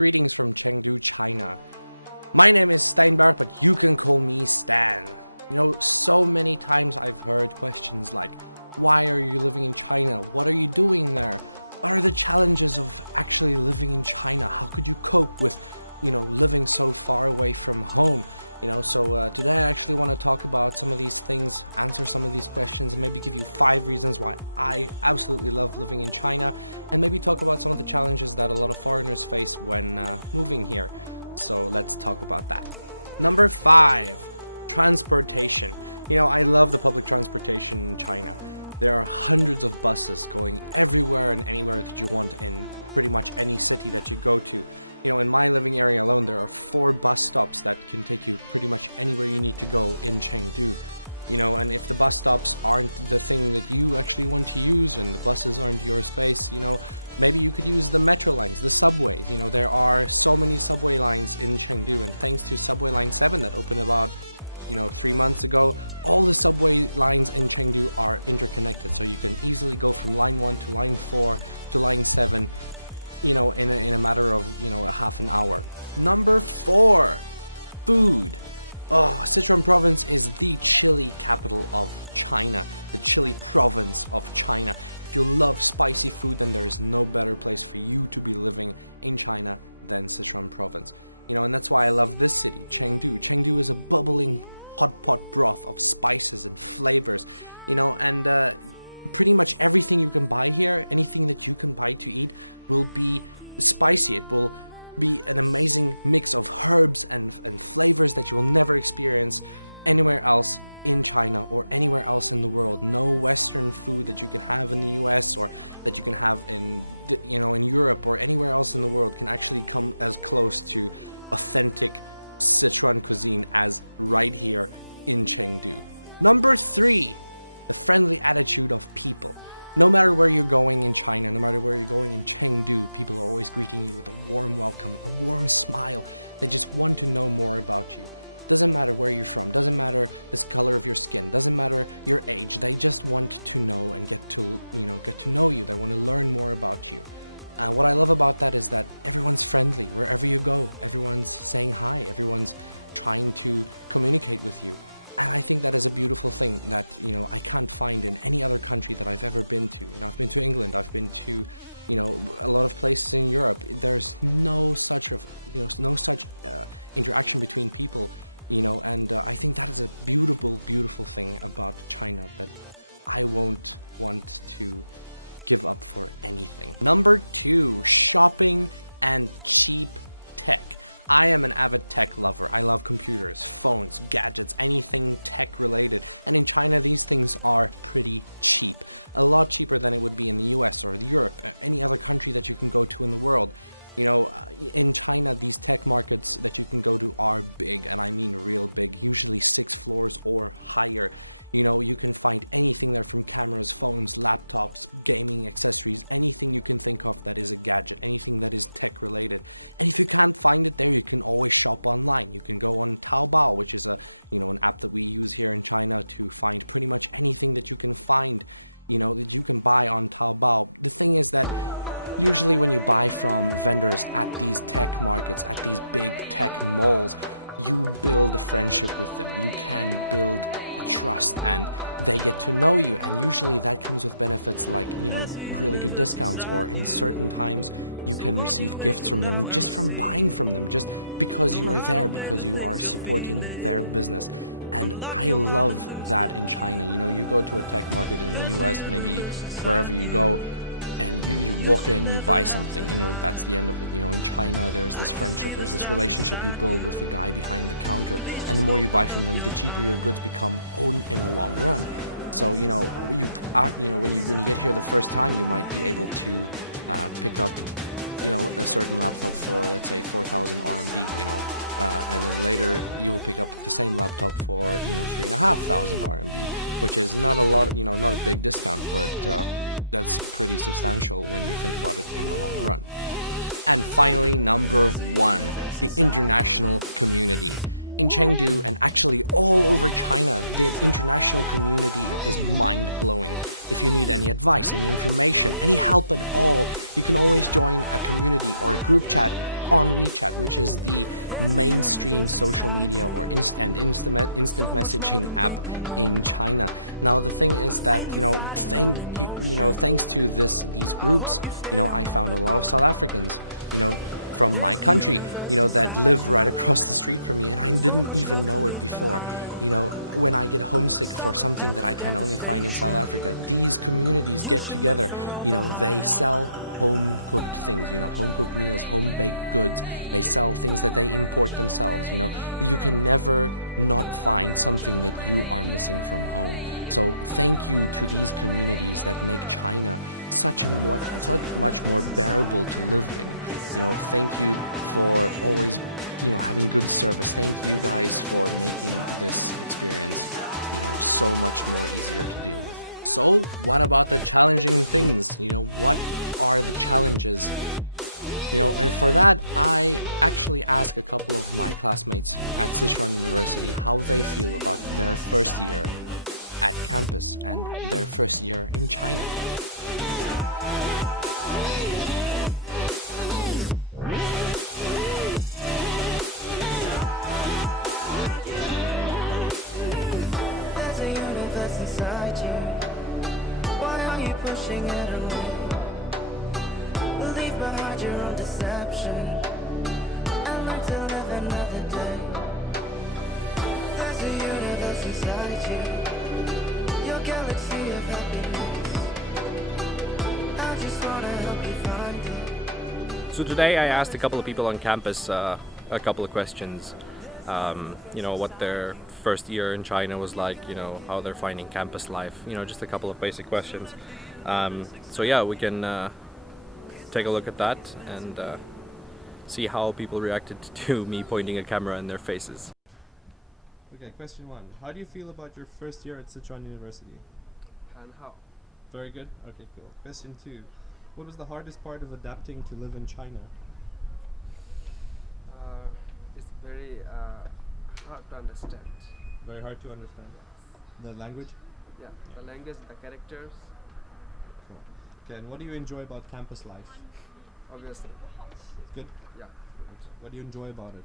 Greetings from Chengdu, China. My name is Steinberg, but you can call me Stan. You know, so many times I've heard questions like, why are you living in China? What are you doing there? What are the challenges of actually living in China? How could you cope with, living so far away from home? So today I actually want to talk about some of these things, answer some of these questions, and maybe give you 5 reasons why I absolutely love living in China, and maybe talk about some of the challenges that a lot of foreigners face when moving here. So let's talk about that. Number 5, transportation. I love the public transportation in China. There are hundreds of buses going everywhere and anywhere that you want in pretty much any city that you go to. In my living area alone, there are 4 bus stops that can take you pretty much anywhere you need to go in Chengdu. And if the bus stops aren't the thing that you actually want to use and the buses aren't your space, maybe you could use the metro lines, the subways. There are so many subway lines in Chengdu, and thanks to subway line 7 that opened about 3 months ago, all the subway lines in Chengdu are interconnected, so you can easily go from line 1 to line 4 to line 7 in a matter of a half an hour. Number 4, food. Sichuan province is the chili capital of China, the chili province of China. If you love spicy food, then there is no better place for you to be living in China than Sichuan province. And that's why I love this city, Chengdu. Chengdu is a bubbling hot pot broth of spices and flavors, and pretty much everything you can buy here, anything that you can buy to eat, will be spicy. It will be an amazing mix of herbs and flavors that you will never experience anywhere else in China or anywhere else in the world. No Western food that you can have in the US or that you can have in Europe or anywhere else in the world can actually come as close to authentic Sichuan cuisine as right here in Chengdu. Number 3, the friendly attitude of people. No matter where you're going in China, no matter where you're going in Chengdu, people are always greeting you with a warm welcome, a warm smile. They just want to know more about you. Doesn't matter where you're from, doesn't matter the color of your skin, doesn't matter your age. They just want to know and get to know you. They want to learn more about you. What I love about that is that everyone's friendly wherever you go. Everyone's saying hi. Everyone's trying to communicate with you. And I think that is a beautiful thing that, I can't find in any other country that I've ever been to. I've been to England, I've been to, a lot of places in Europe. There's no such interaction between people, and I think that is a beautiful, beautiful thing about China that I won't want to give up for anything. Number 2, shopping and cheap tech. I am an avid tech lover. I love computers, phones, gadgets, anything tech related. And in China, these things are pretty cheap. A lot cheaper than it would be in the US or Europe, any other country that you can go to in the world. In China, these tech markets that you can go to are big, and I mean real big, usually 6 floors or higher. You can find anything there, from cameras, phones, laptops, gaming accessories, anything you can think of that is a gadget, anything that is tech related. And if you can't find it there, you can always shop online. You can go on Taobao, which is an app that we use here in China to find pretty much anything that you can find, that you can buy on Taobao. The thing is that usually when you buy from vendors at these tech markets, at these big tech malls, you build a friendship with them. You can build trust, and they get to know you, and usually that comes with benefits like really good discounts, or in certain times you can receive gifts from them just from buying from them, just because you are there, because you are supporting their business. And I love that in China. You go to a tech market in the US, maybe wherever you go, and you walk in, you buy something, that's the end of it. In China, there's this friendship, there's this relationship you build with the guy behind the counter, and the more you buy from them, the cheaper your goods become in the long run. So, when you get here the first time, you might be able to pick up, a certain laptop for, let's say, 4,000 RMB, and then later you'll pick up the same laptop for, 3,500 RMB, which is not a lot, not a big discount, but that's pretty substantial when you think about it in the long run. And finally, number 1, the international community. In Chengdu, and actually all over China, the international community is mind-blowing. If you need any advice, any information, any help at all, you can always join a community or a group chat on WeChat, which is the mainstream social media or instant messaging app in China. Now the thing is that thanks to these groups, I found a lot of South Africans, from my country, that live right across the street from me, and I didn't even know it before. When I get homesick for something that I can only find in South Africa, these communities get together. They sell home-cooked things, home-cooked meals, home-baked goods. They sell things that they import themselves. You can never not find something that you are missing from home. So thank you to these communities that make China such much more bearable to live in. Thank you for always having good service. Thank you guys for making this experience so much more easier to deal with. So what about the challenging things? What are the challenges? And for that, I actually asked a couple of my classmates at Sichuan University how they feel about their first year at campus and their first year in China. So today I asked a couple of people on campus a couple of questions. What their first year in China was like, how they're finding campus life, just a couple of basic questions. So yeah, we can take a look at that and see how people reacted to me pointing a camera in their faces. Okay, question 1. How do you feel about your first year at Sichuan University? And how? Very good. Okay, cool. Question 2. What was the hardest part of adapting to live in China? It's very hard to understand. Very hard to understand. The language? Yeah, the language, the characters, Cool. Okay, and what do you enjoy about campus life? obviously. Good. Yeah. What do you enjoy about it?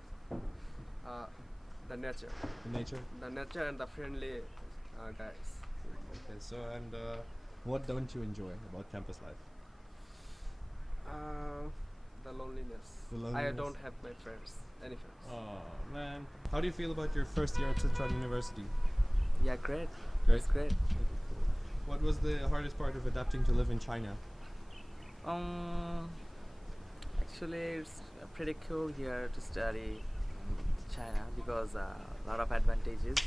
The nature. The nature? The nature and the friendly guys. Okay, so and what don't you enjoy about campus life? The loneliness. The I loneliness? don't have my friends, any friends. Oh man. How do you feel about your first year at Sichuan University? Yeah, great. Great. It's great. Okay, cool. What was the hardest part of adapting to live in China? Actually, it's pretty cool here to study in China because a lot of advantages.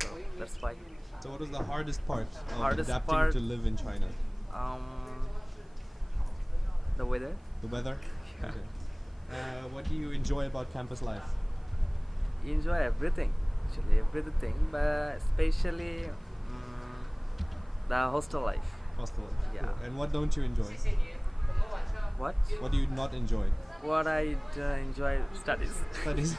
So that's why. So what was the hardest part of Hardest adapting part- to live in China? The weather. The weather? Yeah. Okay. What do you enjoy about campus life? You enjoy everything, actually everything, but especially the hostel life. Hostel. Yeah. Cool. And what don't you enjoy? What? What do you not enjoy? What I enjoy studies. Studies.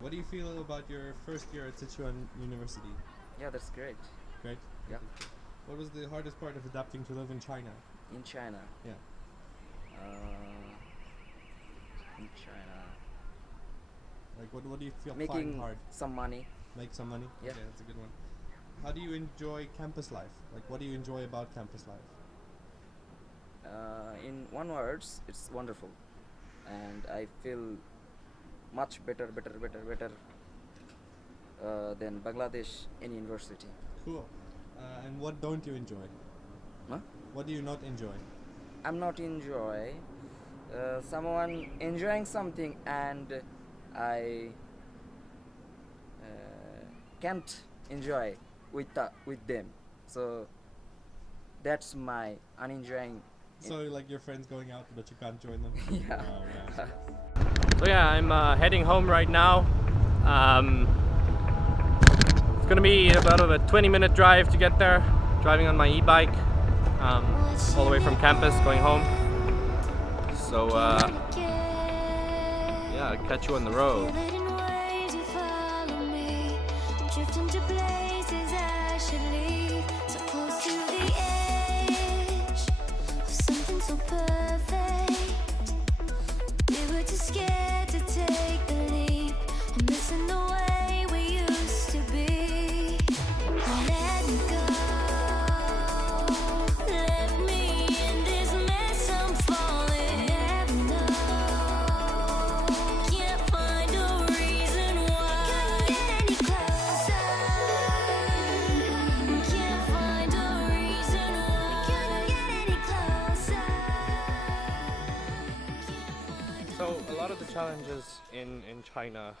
What do you feel about your first year at Sichuan University? Yeah, that's great. Great. Yeah. Okay. What was the hardest part of adapting to live in China? In China. Yeah. In China. Like what do you find Making hard? some money. Make some money? Yeah. Okay, that's a good one. How do you enjoy campus life? Like what do you enjoy about campus life? In one words, it's wonderful, and I feel much better than Bangladesh in university. Cool. And what don't you enjoy? Huh? What do you not enjoy? I'm not enjoy someone enjoying something and I can't enjoy with them. So that's my unenjoying. So like your friends going out but you can't join them? Yeah. Oh, man. So yeah, I'm heading home right now. It's gonna be about a 20-minute drive to get there, driving on my e-bike, all the way from campus going home. So yeah, I'll catch you on the road. So a lot of the challenges in China,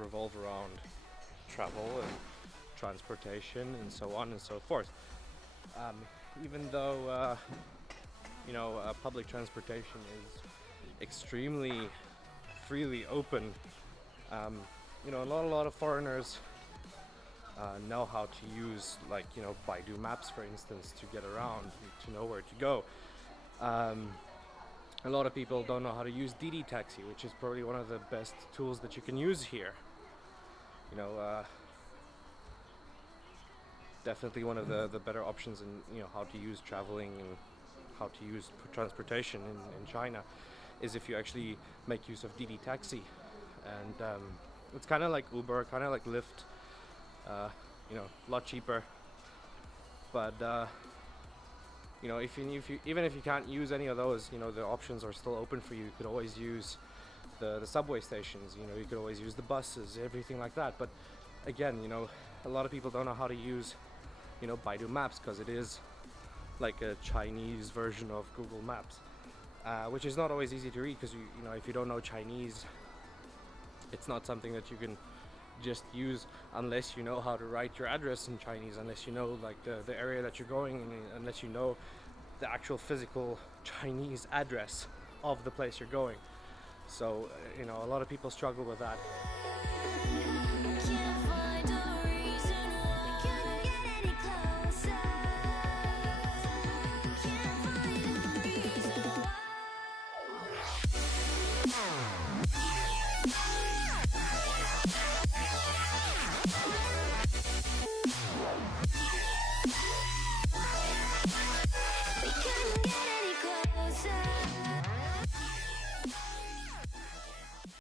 revolve around travel and transportation and so on and so forth. Even though public transportation is extremely freely open, a lot of foreigners know how to use Baidu Maps, for instance, to get around, to know where to go. A lot of people don't know how to use Didi Taxi, which is probably one of the best tools that you can use here. Definitely one of the better options in how to use traveling and how to use transportation in China is if you actually make use of Didi Taxi, and it's kind of like Uber, kind of like Lyft, a lot cheaper. But even if you can't use any of those, the options are still open for you. You could always use the subway stations. You could always use the buses, everything like that. But again, a lot of people don't know how to use Baidu Maps, because it is like a Chinese version of Google Maps, which is not always easy to read, because if you don't know Chinese, it's not something that you can just use unless you know how to write your address in Chinese, unless you know the area that you're going in, unless you know the actual physical Chinese address of the place you're going. So a lot of people struggle with that.